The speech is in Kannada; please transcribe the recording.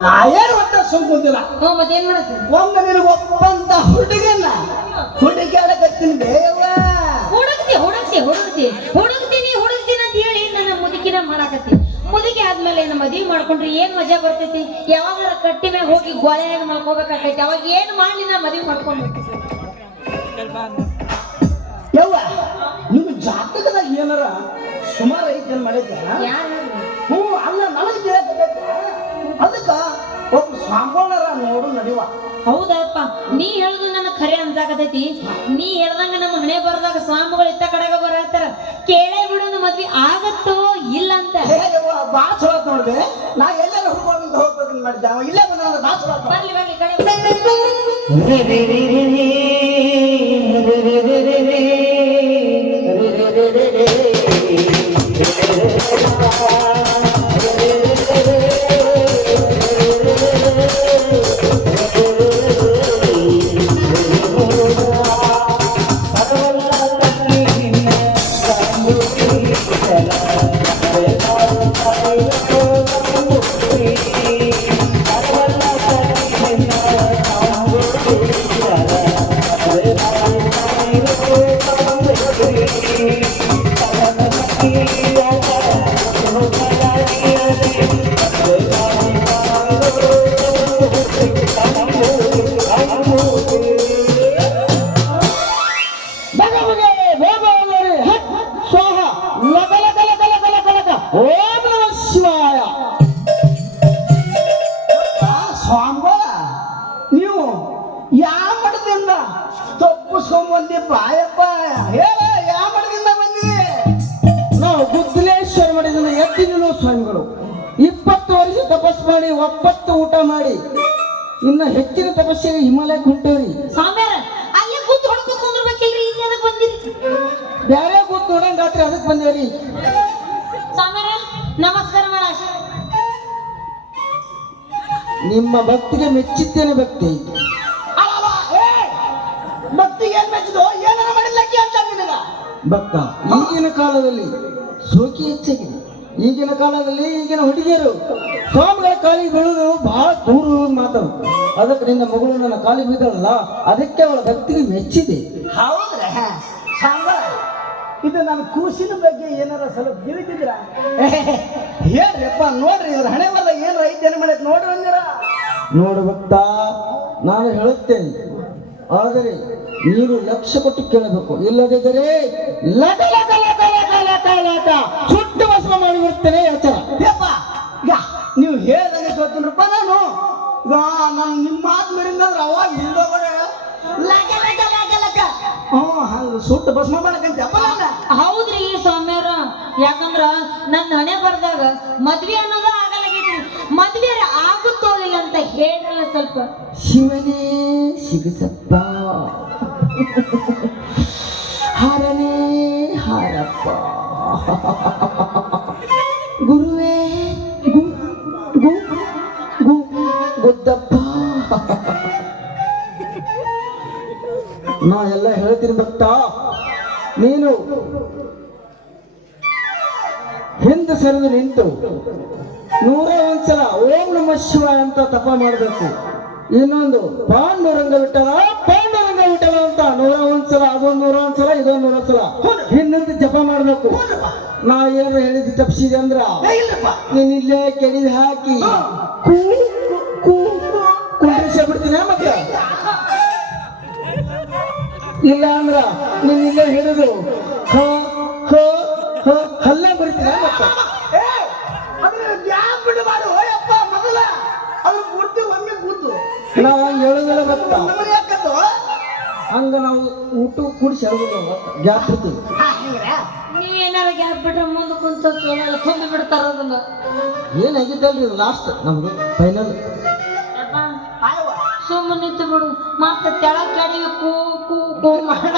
ಏನು ಒಟ್ಟ ಸುಮ್ಕುಂತಿಲ್ಲ. ಮತ್ತೇನ್ ಮಾಡತ್ತೆ ಒಮ್ಮೆ ನಿನಗೆ ಒಪ್ಪಂತ ಹುಡುಗನ್ನ ಹುಡುಗಾಡಕತ್ತೀನಿ ಬೇಯವ್ವ. ಹುಡುಕ್ತೀನಿ ಅಂತ ಹೇಳಿ ನನ್ನ ಮುದುಕಿನ ಮಾಡಾಕತ್ತಿ. ಮುದುಕಿ ಆದ್ಮೇಲೆ ನಮ್ಮ ಮದ್ವಿ ಮಾಡ್ಕೊಂಡ್ರೆ ಏನ್ ಮಜಾ ಬರ್ತೈತಿ? ಯಾವಾಗ ಕಟ್ಟಿ ಮ್ಯಾಗ ಹೋಗಿ ಗೋಳೆಯಾಗ ಮಲ್ಕೋಬೇಕಾಕೈತಿ. ಅವಾಗ ಏನ್ ಮಾಡಿ ನಾ ಮದ್ವಿ ಮಾಡ್ಕೊಂಡ್ಬಿಟ್ಟು ಯವ್ವ ನೀವು ಜಾತಕದಾಗ ಏನಾರ ಸುಮಾರು ಐತೆ ಮಾಡೈತೆ? ಹ್ಞೂ ಅಲ್ಲ ನನಗೆ ಕೇಳಕತ್ತೈತೆ. ಅದಕ್ಕ ಒಬ್ಬ ಸ್ವಾಮಿಗಳರ ನೋಡು ನಡಿವ. ಹೌದಪ್ಪ, ನೀ ಹೇಳುದು ನನ್ನ ಖರೆ ಅನ್ಸಾಕತೈತಿ. ನೀ ಹೇಳ್ದಂಗ ನಮ್ಮ ಹಣೆ ಬರದಾಗ ಸ್ವಾಮಿಗಳು ಇತ್ತ ಕಡೆಗ ಬರತ್ತಾರ. ಕೇಳೇ ಬಿಡೋದು ಮದ್ವಿ ಆಗತ್ತೋ ಇಲ್ಲ ಅಂತ. ಬಾ ಚಲೋ ನೋಡ್ದೆ. ನಾ ಎಲ್ಲಾರ ಹುಡ್ಕೊಂಡು ಹೋಗ್ಬೇಕಂತ ಮಾಡಿದ್ದೆ. ಅವ ಇಲ್ಲೇ ಬಂದ ಬಾ ಚಲೋ. ಬರ್ಲಿ ಕಡೆ ಬಾಯಪ್ಪ ಹೇಳ ಯಾವ ಮಠದಿಂದ ಬಂದಿದೆ? ನಾವು ಗುದ್ದಲೇಶ್ವರ ಮಠದಿಂದ ಎತ್ತಿನ ಸ್ವಾಮಿಗಳು 20 ವರ್ಷ ತಪಸ್ ಮಾಡಿ 90 ಊಟ ಮಾಡಿ ಇನ್ನ ಹೆಚ್ಚಿನ ತಪಸ್ಸಿಗೆ ಹಿಮಾಲಯಕ್ಕೆ ಹೊಂಟೇವ್ರಿ. ಸ್ವಾಮಿಯರ ಅಲ್ಲಿ ಕೂತ್ ಹೊಡ್ಕೊಂಡು ಕುಂದ್ರಬೇಕಿಲ್ರಿ, ಇಲ್ಲಿ ಅದಕ್ಕೆ ಬಂದಿರಿ. ಬ್ಯಾರೆ ಕೂತ್ ನೋಡಂಗ ರಾತ್ರಿ ಅದಕ್ಕೆ ಬಂದೇವ್ರಿ. ಸ್ವಾಮಿಯರ ನಮಸ್ಕಾರ ಮಾಡ. ನಿಮ್ಮ ಭಕ್ತಿಗೆ ಮೆಚ್ಚಿದ್ದೇನೆ ಭಕ್ತಿ. ಭಕ್ತಿ ಏನ್ ಮೆಚ್ಚಿದೋ ಏನಾರ ಮಾಡಿಲ್ಲಕ್ಕೆ ಅಂತ ನಿನಗ ಭಕ್ತ. ಈಗಿನ ಕಾಲದಲ್ಲಿ ಸೋಕಿ ಹೆಚ್ಚಾಗಿದೆ. ಈಗಿನ ಕಾಲದಲ್ಲಿ ಈಗಿನ ಹುಡುಗಿಯರು ಸ್ವಾಮಿಗಳ ಕಾಲಿಗೆ ಬೀಳುವುದು ಬಹಳ ದೂರ ಮಾತದು. ಅದಕ್ಕೆ ನಿನ್ನ ಮಗಳು ನನ್ನ ಕಾಲಿಗೆ ಬಿದ್ದಳಲ್ಲ, ಅದಕ್ಕೆ ಅವಳ ಭಕ್ತಿಗೆ ಮೆಚ್ಚಿದೆ. ಹೌದ್ರೆ ಇದು ನನ್ನ ಕೂಸಿನ ಬಗ್ಗೆ ಏನಾರ ಸ್ವಲ್ಪ ತಿಳಿದಿದ್ರ ಹೇಳ್ರಿಪ್ಪ. ನೋಡ್ರಿ ಇವ್ರ ಹಣೆ ಬಲ್ಲ ಏನಾರ ಐತೇನು ಮಾಡೈತೆ ನೋಡ್ರಿ ಅಂದಿರ. ನೋಡು ಭಕ್ತ, ನಾನು ಹೇಳುತ್ತೇನೆ, ಆದರೆ ನೀನು ಲಕ್ಷ್ಯ ಕೊಟ್ಟು ಕೇಳಬೇಕು. ಇಲ್ಲದಿದ್ದರೆ ಲಟ ಲಟ ಲಟ ಲಟ ಲಟ ಲಟ ಸುಟ್ಟು ಭಸ್ಮ ಮಾಡಿ ಬಿಡ್ತೇನೆ ಎಚ್ಚರ. ನೀವು ಹೇಳ್ದಂಗೆ ಕೇಳ್ತೀನಿರಪ್ಪ ನಾನು. ಈಗ ನಾನು ನಿಮ್ಮ ಮಾತು ಮೇಲಿಂದ ಅವಾಗ ಹಿಂದೋಗಡೆ ಲಟ ಲಟ ಲಟ ಲಟ ಹಂಗ ಸುಟ್ಟು ಭಸ್ಮ ಮಾಡಕಂತಪ್ಪ ನಾನು. ಹೌದ್ರಿ ಸ್ವಾಮಿಯರ, ಯಾಕಂದ್ರ ನನ್ನ ಹಣೆ ಬರ್ದಾಗ ಮದ್ವೆ ಅನ್ನೋದು ಆಗಲಾಗೈತ್ರಿ. ಮದ್ವೆ ಆಗುತ್ತೋ ಇಲ್ಲ ಅಂತ ಹೇಳ್ರಲ್ಲ ಸ್ವಲ್ಪ. ಶಿವನೇ ಸಿಗಸಪ್ಪ, ಹಾರನೇ ಹಾರಪ್ಪ, ಗುರುವೇ ಗುದ್ದಪ್ಪ. ನಾ ಎಲ್ಲ ಹೇಳ್ತೀನಿ ಭಕ್ತ, ನೀನು ಹಿಂದೆ ಸರಿದು ನಿಂತು 101 ಸಲ ಓಂ ನಮಃ ಶಿವಾಯ ಅಂತ ತಪ ಮಾಡಬೇಕು. ಇನ್ನೊಂದು ಪಾಂಡುರಂಗ ವಿಠಲ ಅಂತ 101 ಸಲ, ಅದೊಂದು 101 ಸಲ, ಇದೊಂದು 101 ಸಲ ಹಿಂದಂತ ಜಪ ಮಾಡ್ಬೇಕು. ನಾ ಏನಾರ ಹೇಳಿದ್ ತಪ್ಪಿಸಿದೆ ಅಂದ್ರ ನೀನ್ ಇಲ್ಲೇ ಕೆಡಿ ಹಾಕಿ ಕುಂಡ್ರಿಸ ಬಿಡ್ತೀನಿ. ಮತ್ತೆ ಇಲ್ಲ ಅಂದ್ರ ನೀನ್ ಇಲ್ಲೇ ಹಿಡಿದು ಹಲ್ಲ ಬರಿತೀನಿ. ನಾವು ಹೇಳೋದಿಲ್ಲ ಭಕ್ತ, ಹಂಗ ನಾವು ಊಟ ಕೂಡಿಸಿ ಹೇಳೋದಿಲ್ಲ, ಗ್ಯಾಪ್ ಬಿಡ್ತೀವಿ. ನೀವ್ ಏನಾರ ಗ್ಯಾಪ್ ಬಿಟ್ರೆ ಮುಂದೆ ಕುಂತ ತುಂಬಿ ಬಿಡ್ತಾರ. ಅದನ್ನ ಏನಾಗಿದ್ದಲ್ರಿ ಲಾಸ್ಟ್ ನಮ್ದು ಫೈನಲ್. ಸುಮ್ಮನೆ ನಿಂತು ಬಿಡು, ಮತ್ತೆ ತೆಳಗ್ ಕೆಡಿ ಕೂ ಕೂ ಕೂ ಮಾಡ